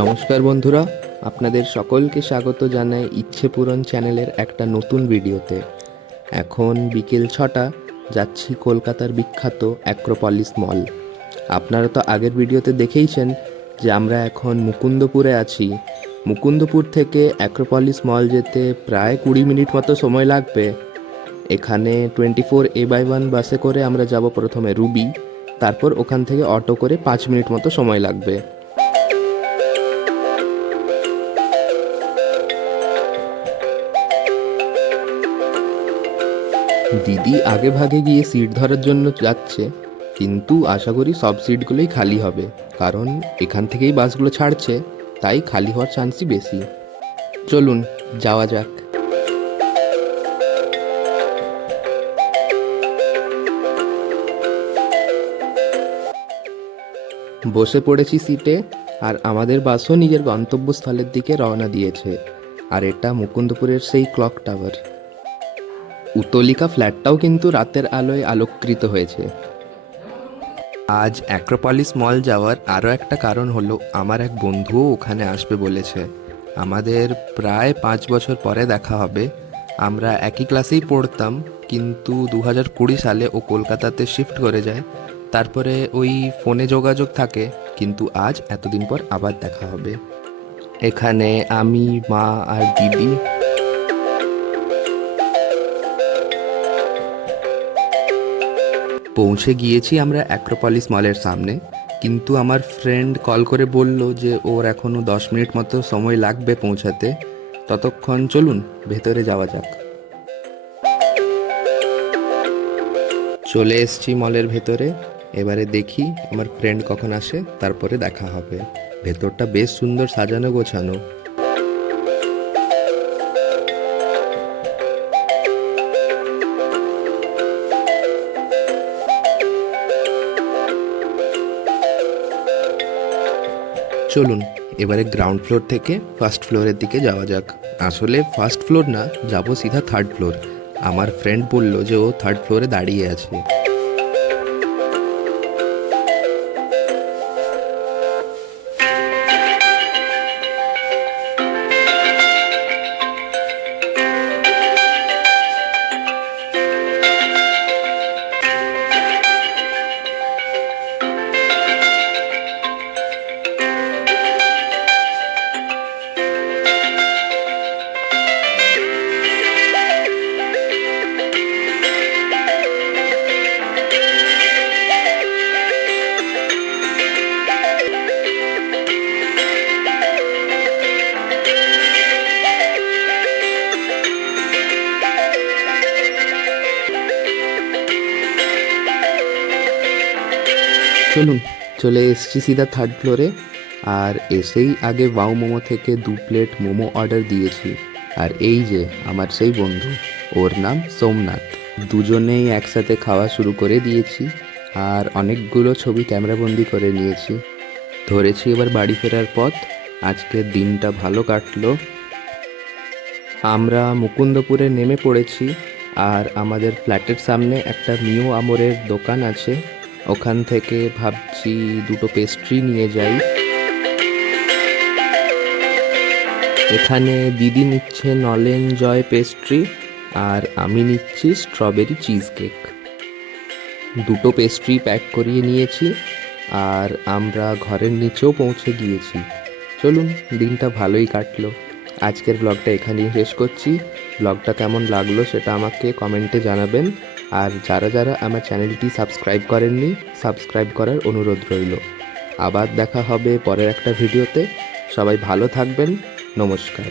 নমস্কার বন্ধুরা, আপনাদের সকলকে স্বাগত জানাই ইচ্ছে পূরণ চ্যানেলের একটা নতুন ভিডিওতে। এখন বিকেল 6টা, যাচ্ছি কলকাতার বিখ্যাত অ্যাক্রোপলিস মল। আপনারা তো আগের ভিডিওতে দেখেইছেন যে আমরা এখন মুকুন্দপুরে আছি। মুকুন্দপুর থেকে অ্যাক্রোপলিস মল যেতে প্রায় 20 মিনিট মতো সময় লাগবে। এখানে 24A/1 বাসে করে আমরা যাব প্রথমে রুবি, তারপর ওখান থেকে অটো করে 5 মিনিট মতো সময় লাগবে। দিদি আগে ভাগে গিয়ে সিট ধরার জন্য যাচ্ছে, কিন্তু আশা করি সব সিটগুলোই খালি হবে, কারণ এখান থেকেই বাসগুলো ছাড়ছে, তাই খালি হওয়ার চান্সই বেশি। চলুন যাওয়া যাক। বসে পড়েছি সিটে, আর আমাদের বাসও নিজের গন্তব্যস্থলের দিকে রওনা দিয়েছে। আর এটা মুকুন্দপুরের সেই ক্লক টাওয়ার। উত্তোলিকা ফ্ল্যাটটাও কিন্তু রাতের আলোয় আলোকৃত হয়েছে। আজ অ্যাক্রোপলিস মল যাওয়ার আরও একটা কারণ হলো, আমার এক বন্ধুও ওখানে আসবে বলেছে। আমাদের প্রায় 5 বছর পরে দেখা হবে। আমরা একই ক্লাসেই পড়তাম, কিন্তু 2020 সালে ও কলকাতাতে শিফট করে যায়। তারপরে ওই ফোনে যোগাযোগ থাকে, কিন্তু আজ এতদিন পর আবার দেখা হবে। এখানে আমি, মা আর দিদি। পৌঁছে গিয়েছি আমরা অ্যাক্রোপলিস মলের সামনে, কিন্তু আমার ফ্রেন্ড কল করে বলল যে ওর এখনও 10 মিনিট মতো সময় লাগবে পৌঁছাতে। ততক্ষণ চলুন ভেতরে যাওয়া যাক। চলে এসছি মলের ভেতরে। এবারে দেখি আমার ফ্রেন্ড কখন আসে, তারপরে দেখা হবে। ভেতরটা বেশ সুন্দর সাজানো গোছানো। চলুন এবারে গ্রাউন্ড ফ্লোর থেকে ফার্স্ট ফ্লোরের দিকে যাওয়া যাক। আসলে ফার্স্ট ফ্লোর না, যাব সিধা থার্ড ফ্লোর। আমার ফ্রেন্ড বলল যে ও থার্ড ফ্লোরে দাঁড়িয়ে আছে। চলুন চলে এসেছি সিধা থার্ড ফ্লোরে। আর এসেই আগে ওয়াও মোমো থেকে 2 প্লেট মোমো অর্ডার দিয়েছি। আর এই যে আমার সেই বন্ধু, ওর নাম সোমনাথ। দুজনেই একসাথে খাওয়া শুরু করে দিয়েছি, আর অনেকগুলো ছবি ক্যামেরাবন্দি করে নিয়েছি। ধরেছি এবার বাড়ি ফেরার পথ। আজকের দিনটা ভালো কাটলো। আমরা মুকুন্দপুরে নেমে পড়েছি, আর আমাদের ফ্ল্যাটের সামনে একটা মিও আমরের দোকান আছে। ওখান থেকে ভাবছি 2টো পেস্ট্রি নিয়ে যাই। এখানে দিদি নিচ্ছে নলেন জয় পেস্ট্রি, আর আমি নিচ্ছি স্ট্রবেরি চিজ কেক। 2টো পেস্ট্রি প্যাক করিয়ে নিয়েছি, আর আমরা ঘরের নিচেও পৌঁছে গিয়েছি। চলুন, দিনটা ভালোই কাটলো। আজকের ব্লগটা এখানেই শেষ করছি। ব্লগটা কেমন লাগলো সেটা আমাকে কমেন্টে জানাবেন। আর যারা যারা আমার চ্যানেলটি সাবস্ক্রাইব করেননি, সাবস্ক্রাইব করার অনুরোধ রইল। আবার দেখা হবে পরের একটা ভিডিওতে। সবাই ভালো থাকবেন। নমস্কার।